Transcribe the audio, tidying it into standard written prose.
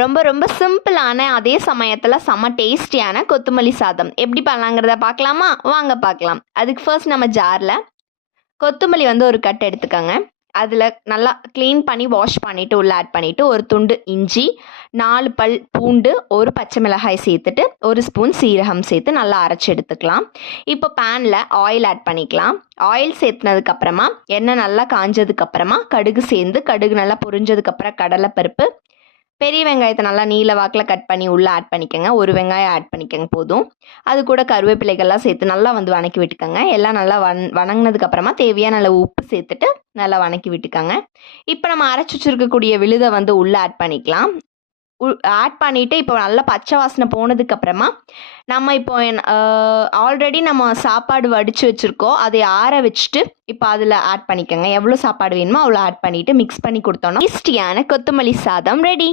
ரொம்ப ரொம்ப சிம்பிளான அதே சமயத்தில் செம்ம டேஸ்டியான கொத்தமல்லி சாதம் எப்படி பண்ணலாங்கிறத பார்க்கலாமா? வாங்க பார்க்கலாம். அதுக்கு ஃபர்ஸ்ட் நம்ம ஜாரில் கொத்தமல்லி ஒரு கட் எடுத்துக்கோங்க. அதில் நல்லா க்ளீன் பண்ணி வாஷ் பண்ணிவிட்டு உள்ளே ஆட் பண்ணிவிட்டு ஒரு துண்டு இஞ்சி, 4 பல் பூண்டு, ஒரு பச்சை மிளகாய் சேர்த்துட்டு 1 ஸ்பூன் சீரகம் சேர்த்து நல்லா அரைச்சி எடுத்துக்கலாம். இப்போ பேனில் ஆயில் ஆட் பண்ணிக்கலாம். ஆயில் சேர்த்துனதுக்கப்புறமா எண்ணெய் நல்லா காஞ்சதுக்கப்புறமா கடுகு சேர்ந்து கடுகு நல்லா பொரிஞ்சதுக்கப்புறம் கடலைப்பருப்பு, பெரிய வெங்காயத்தை நல்லா நீல வாக்கில் கட் பண்ணி உள்ளே ஆட் பண்ணிக்கோங்க. ஒரு வெங்காயம் ஆட் பண்ணிக்கோங்க போதும். அது கூட கருவேப்பிலைகள்லாம் சேர்த்து நல்லா வணக்கி விட்டுக்கோங்க. எல்லாம் நல்லா வணங்கினதுக்கப்புறமா தேவையான நல்ல உப்பு சேர்த்துட்டு நல்லா வணக்கி விட்டுக்கோங்க. இப்போ நம்ம அரைச்சி வச்சுருக்கக்கூடிய விழுதை உள்ளே ஆட் பண்ணிக்கலாம். ஆட் பண்ணிவிட்டு இப்போ நல்லா பச்சை வாசனை போனதுக்கப்புறமா நம்ம இப்போ ஆல்ரெடி நம்ம சாப்பாடு வடித்து வச்சுருக்கோம். அதை ஆற வச்சுட்டு இப்போ அதில் ஆட் பண்ணிக்கோங்க. எவ்வளோ சாப்பாடு வேணுமோ அவ்வளோ ஆட் பண்ணிவிட்டு மிக்ஸ் பண்ணி கொடுத்தோன்னா டேஸ்டியான கொத்தமல்லி சாதம் ரெடி.